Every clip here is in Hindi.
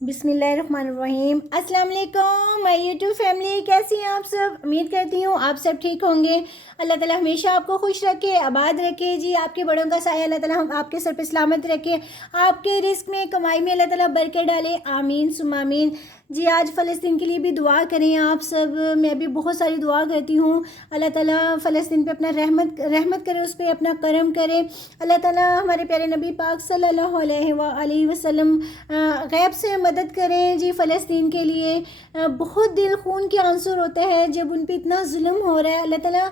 बिस्मिल्लाहिर्रहमानिर्रहीम। अस्सलाम वालेकुम माय यूट्यूब फैमिली, कैसी हैं आप सब। उम्मीद करती हूँ आप सब ठीक होंगे। अल्लाह ताला हमेशा आपको खुश रखे, आबाद रखे जी। आपके बड़ों का साया अल्लाह ताला हम आपके सर पे सलामत रखे, आपके रिस्क में कमाई में अल्लाह ताला बरकत डाले, आमीन सुम्मा आमीन जी। आज फ़लस्तीन के लिए भी दुआ करें आप सब। मैं भी बहुत सारी दुआ करती हूँ। अल्लाह ताला फ़लस्तीन पे अपना रहमत करे, उस पर अपना करम करे। अल्लाह ताला हमारे प्यारे नबी पाक सल्लल्लाहु अलैहि वसल्लम गैब से मदद करें जी फ़लस्तीन के लिए। बहुत दिल खून के आंसू होते हैं जब उन पर इतना जुल्म हो रहा है। अल्लाह ताला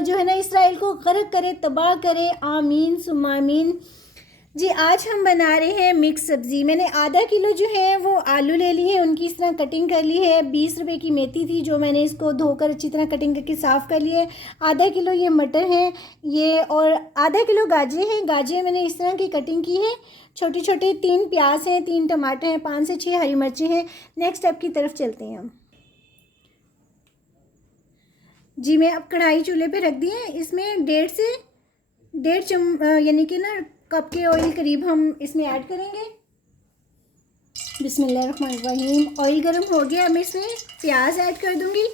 जो है ना इसराइल को गर्क करे, तबाह करे, आमीन सुम्मा आमीन जी। आज हम बना रहे हैं मिक्स सब्ज़ी। मैंने आधा किलो जो है वो आलू ले लिए हैं, उनकी इस तरह कटिंग कर ली है। 20 रुपए की मेथी थी जो मैंने इसको धोकर अच्छी तरह कटिंग करके साफ़ कर लिए। आधा किलो ये मटर है ये, और आधा किलो गाजर हैं। गाजर मैंने इस तरह की कटिंग की है, छोटी छोटी। 3 प्याज हैं, 3 टमाटर हैं, 5 से 6 हरी मिर्चें हैं। नेक्स्ट स्टेप की तरफ चलते हैं हम जी। मैं अब कढ़ाई चूल्हे पे रख दी है। इसमें 1.5 यानी कि ना कप के ऑयल करीब हम इसमें ऐड करेंगे। बिस्मिल्लाहिर्रहमानिर्रहीम। ऑयल गर्म हो गया, मैं इसमें प्याज ऐड कर दूंगी।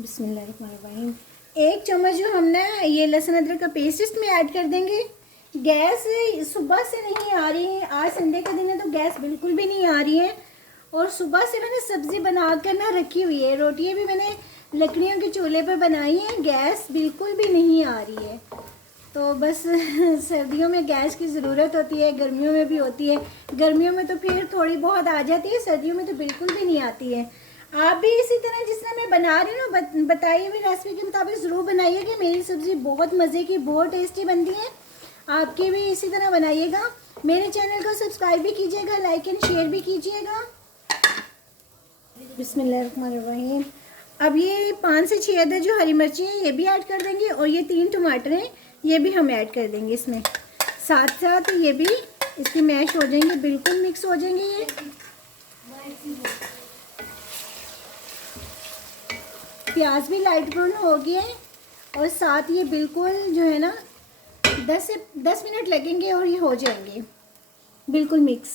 बिस्मिल्लाहिर्रहमानिर्रहीम। 1 चम्मच जो हम ना ये लहसुन अदरक का पेस्ट इसमें ऐड कर देंगे। गैस सुबह से नहीं आ रही है, आज संडे का दिन है तो गैस बिल्कुल भी नहीं आ रही है। और सुबह से मैंने सब्ज़ी बना कर ना रखी हुई है। रोटियां भी मैंने लकड़ियों के चूल्हे पर बनाई हैं, गैस बिल्कुल भी नहीं आ रही है। तो बस सर्दियों में गैस की ज़रूरत होती है, गर्मियों में भी होती है। गर्मियों में तो फिर थोड़ी बहुत आ जाती है, सर्दियों में तो बिल्कुल भी नहीं आती है। आप भी इसी तरह जिस तरह मैं बना रही हूँ ना बताइए हुई रेसिपी के मुताबिक ज़रूर बनाइए कि मेरी सब्ज़ी बहुत मज़े की, बहुत टेस्टी बनती है। आपकी भी इसी तरह बनाइएगा। मेरे चैनल को सब्सक्राइब भी कीजिएगा, लाइक एंड शेयर भी कीजिएगा। बिस्मिल्लाहिर्रहमानिर्रहीम। अब ये 5 से 6 अदद जो हरी मिर्ची हैं ये भी ऐड कर देंगे, और ये 3 टमाटर हैं ये भी हम ऐड कर देंगे इसमें। साथ साथ ये भी इसके मैश हो जाएंगे, बिल्कुल मिक्स हो जाएंगे ये। प्याज भी लाइट ब्राउन हो गए हैं, और साथ ये बिल्कुल जो है ना 10 मिनट लगेंगे और ये हो जाएंगे बिल्कुल मिक्स।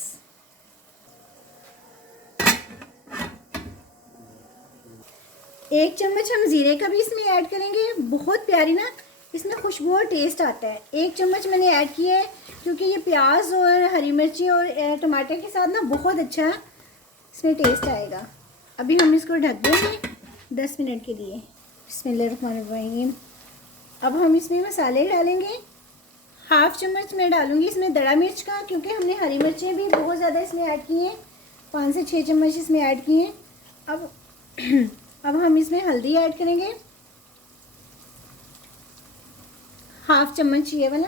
एक चम्मच हम ज़ीरे का भी इसमें ऐड करेंगे। बहुत प्यारी ना इसमें खुशबू और टेस्ट आता है। 1 चम्मच मैंने ऐड किया है क्योंकि ये प्याज और हरी मिर्ची और टमाटर के साथ ना बहुत अच्छा इसमें टेस्ट आएगा। अभी हम इसको ढक देंगे 10 मिनट के लिए। बिस्मिल्लाहिर्रहमानिर्रहीम। अब हम इसमें मसाले डालेंगे। 1/2 चम्मच मैं डालूँगी इसमें दड़ा मिर्च का, क्योंकि हमने हरी मिर्चें भी बहुत ज़्यादा इसमें ऐड की हैं। 5 से 6 चम्मच इसमें ऐड किए हैं। अब हम इसमें हल्दी ऐड करेंगे, 1/2 चम्मच ये वाला,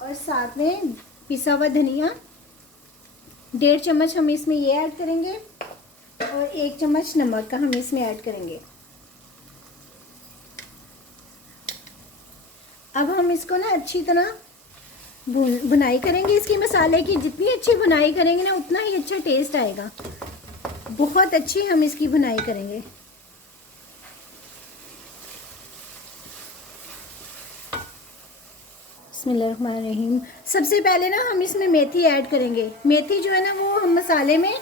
और साथ में पिसा हुआ धनिया 1.5 चम्मच हम इसमें ये ऐड करेंगे, और 1 चम्मच नमक का हम इसमें ऐड करेंगे। अब हम इसको ना अच्छी तरह भुनाई करेंगे इसकी मसाले की। जितनी अच्छी भुनाई करेंगे ना उतना ही अच्छा टेस्ट आएगा। बहुत अच्छी हम इसकी भुनाई करेंगे। बिस्मिल्लाहिर्रहमानिर्रहीम। सबसे पहले ना हम इसमें मेथी ऐड करेंगे। मेथी जो है ना वो हम मसाले में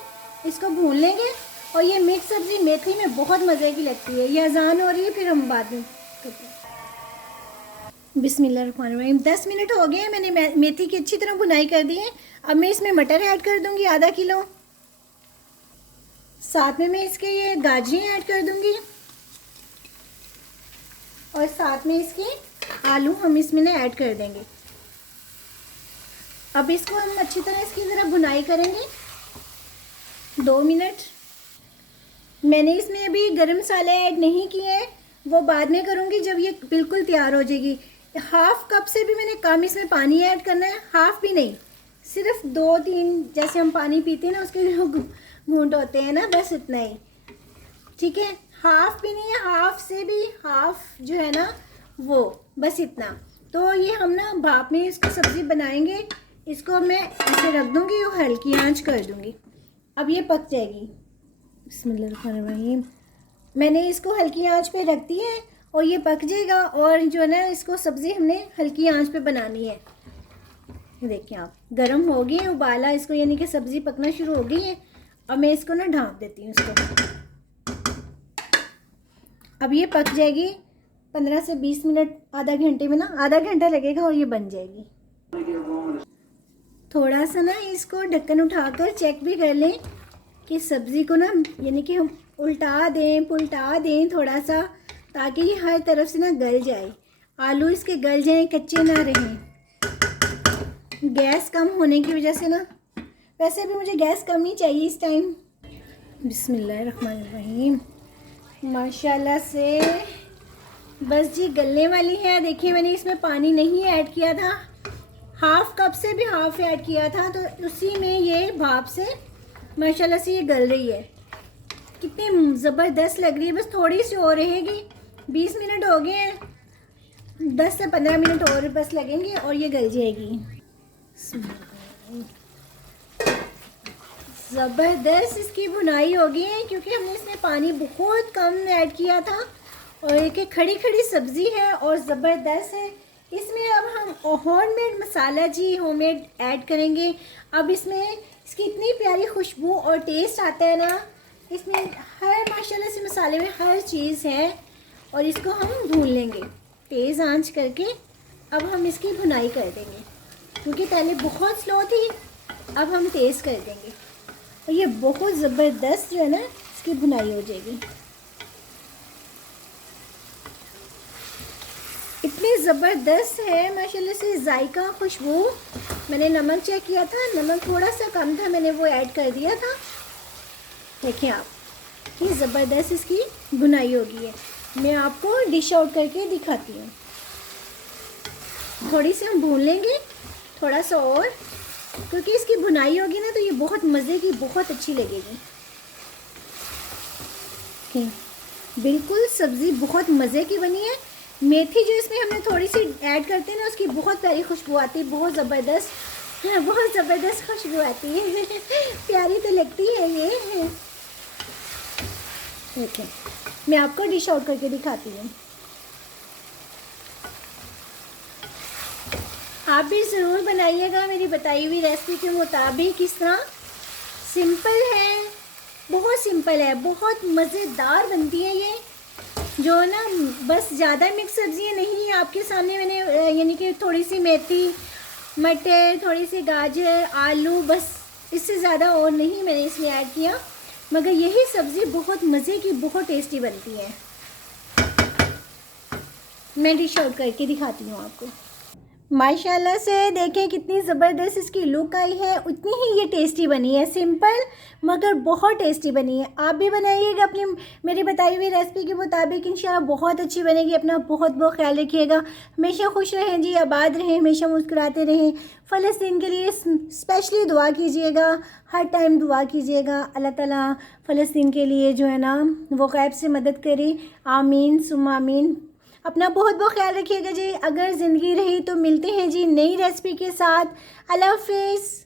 इसको भून लेंगे, और ये मिक्स सब्ज़ी मेथी में बहुत मज़े की लगती है। ये अजान हो रही है, फिर हम बाद में करते हैं। बिस्मिल्लाहिर्रहमानिर्रहीम। 10 मिनट हो गए, मैंने मेथी की अच्छी तरह भुनाई कर दी है। अब मैं इसमें मटर ऐड कर दूंगी आधा किलो। साथ में मैं इसके ये गाजरें ऐड कर दूंगी, और साथ में इसके आलू हम इसमें ना ऐड कर देंगे। अब इसको हम अच्छी तरह इसकी ज़रा भुनाई करेंगे 2 मिनट। मैंने इसमें अभी गरम मसाले ऐड नहीं किए हैं, वो बाद में करूँगी जब ये बिल्कुल तैयार हो जाएगी। 1/2 कप से भी मैंने कम इसमें पानी ऐड करना है, 1/2 भी नहीं, सिर्फ 2-3 जैसे हम पानी पीते हैं ना उसके जो घूंट होते हैं ना, बस इतना ही, ठीक है। 1/2 भी नहीं है, 1/2 से भी 1/2 जो है ना वो, बस इतना। तो ये हम ना भाप में इसको सब्ज़ी बनाएंगे। इसको मैं ऐसे रख दूँगी और हल्की आंच कर दूँगी। अब ये पक जाएगी। बिस्मिल्लाहिर्रहमानिर्रहीम। मैंने इसको हल्की आंच पे रख दी है, और ये पक जाएगा। और जो है ना इसको सब्ज़ी हमने हल्की आंच पे बनानी है। देखिए आप, गरम हो गई है, उबाला इसको, यानी कि सब्ज़ी पकना शुरू हो गई है। अब मैं इसको ना ढाँप देती हूँ इसको। अब ये पक जाएगी 15 से 20 मिनट, आधा घंटे में ना, आधा घंटा लगेगा और ये बन जाएगी। थोड़ा सा ना इसको ढक्कन उठाकर चेक भी कर लें कि सब्ज़ी को ना, यानी कि हम उल्टा दें पुलटा दें थोड़ा सा, ताकि ये हर तरफ से ना गल जाए, आलू इसके गल जाएं, कच्चे ना रहें। गैस कम होने की वजह से ना, वैसे भी मुझे गैस कम ही चाहिए इस टाइम। बिस्मिल्लाहिर्रहमानिर्रहीम। माशाल्लाह से बस जी गलने वाली है। देखिए मैंने इसमें पानी नहीं ऐड किया था, हाफ कप से भी हाफ ऐड किया था, तो उसी में ये भाप से माशाल्लाह से ये गल रही है। कितनी ज़बरदस्त लग रही है। बस थोड़ी सी और रहेगी, 20 मिनट हो गए हैं, 10 से 15 मिनट और बस लगेंगे और ये गल जाएगी। ज़बरदस्त इसकी भुनाई हो गई है, क्योंकि हमने इसमें पानी बहुत कम ऐड किया था और एक खड़ी खड़ी सब्ज़ी है और ज़बरदस्त है। इसमें अब हम होममेड मसाला जी होममेड ऐड करेंगे। अब इसमें इसकी इतनी प्यारी खुशबू और टेस्ट आता है ना, इसमें हर माशाल्लाह से मसाले में हर चीज़ है। और इसको हम भून लेंगे तेज़ आंच करके। अब हम इसकी भुनाई कर देंगे, क्योंकि पहले बहुत स्लो थी, अब हम तेज़ कर देंगे और ये बहुत ज़बरदस्त जो है ना इसकी भुनाई हो जाएगी। इतनी ज़बरदस्त है माशाल्लाह से, जायका खुशबू। मैंने नमक चेक किया था, नमक थोड़ा सा कम था, मैंने वो ऐड कर दिया था। देखिए आप, कि ज़बरदस्त इसकी भुनाई हो गई है। मैं आपको डिश आउट करके दिखाती हूँ। थोड़ी सी हम भून लेंगे, थोड़ा सा और, क्योंकि इसकी भुनाई होगी ना तो ये बहुत मज़े की, बहुत अच्छी लगेगी। बिल्कुल सब्ज़ी बहुत मज़े की बनी है। मेथी जो इसमें हमने थोड़ी सी ऐड करते हैं ना, उसकी बहुत प्यारी खुशबू आती है, बहुत ज़बरदस्त, हाँ, बहुत ज़बरदस्त खुशबू आती है। प्यारी तो लगती है ये। देखिए मैं आपको डिश आउट करके दिखाती हूँ। आप भी ज़रूर बनाइएगा मेरी बताई हुई रेसिपी के मुताबिक। किस तरह सिंपल है, बहुत सिंपल है, बहुत मज़ेदार बनती है ये। जो ना बस ज़्यादा मिक्स सब्जियाँ नहीं है आपके सामने मैंने, यानी कि थोड़ी सी मेथी, मटर, थोड़ी सी गाजर, आलू, बस इससे ज़्यादा और नहीं मैंने इसमें ऐड किया। मगर यही सब्ज़ी बहुत मज़े की, बहुत टेस्टी बनती है। मैं डिश आउट करके दिखाती हूँ आपको। माशाल्लाह से देखें कितनी ज़बरदस्त इसकी लुक आई है, उतनी ही ये टेस्टी बनी है। सिंपल मगर बहुत टेस्टी बनी है। आप भी बनाइएगा अपनी मेरी बताई हुई रेसिपी के मुताबिक, इंशाल्लाह बहुत अच्छी बनेगी। अपना बहुत बहुत ख्याल रखिएगा। हमेशा खुश रहें जी, आबाद रहें, हमेशा मुस्कुराते रहें। फ़लस्तीन के लिए स्पेशली दुआ कीजिएगा, हर टाइम दुआ कीजिएगा। अल्लाह ताला फ़लस्तीन के लिए जो है ना वो गैब से मदद करे। आमीन सुम्मा आमीन। अपना बहुत बहुत ख्याल रखिएगा जी। अगर ज़िंदगी रही तो मिलते हैं जी नई रेसिपी के साथ। अल्लाह हाफ़िज़।